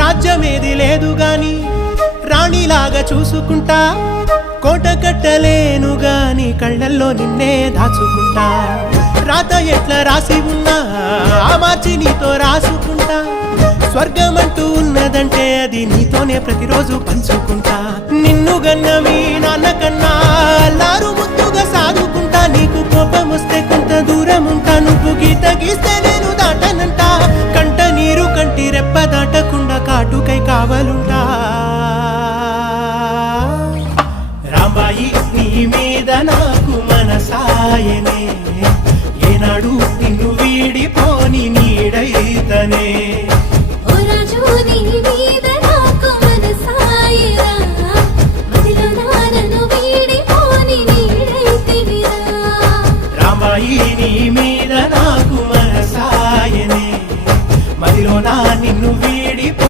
రాజ్యమేది లేదు గాని రాణిలాగా చూసుకుంటా, కోట కట్టలేను గాని కళ్ళల్లో నిన్నే దాచుకుంటా. రాత ఎట్లా రాసి ఉన్నా ఆ మార్చి నీతో రాసుకుంటా, స్వర్గమంటూ ఉన్నదంటే అది నీతోనే ప్రతిరోజు పంచుకుంటా. నిన్ను గన్న మీ నాన్నకన్నా అల్లారు ముద్దుగా సాదుకుంటా, నీకు కోపం వస్తే కొంత దూరం ఉంటా, నువ్వు గీత గీస్తే నేను దాటనంట, కంట నీరు కంటి రెప్ప దాటకుండా కాటుకై కావలుంటా. రాంబాయి నీ మీద నాకు మనసాయనే, ఏనాడు నిన్ను వీడిపోని నీడైతనే. ఓ రాజు నీ మీద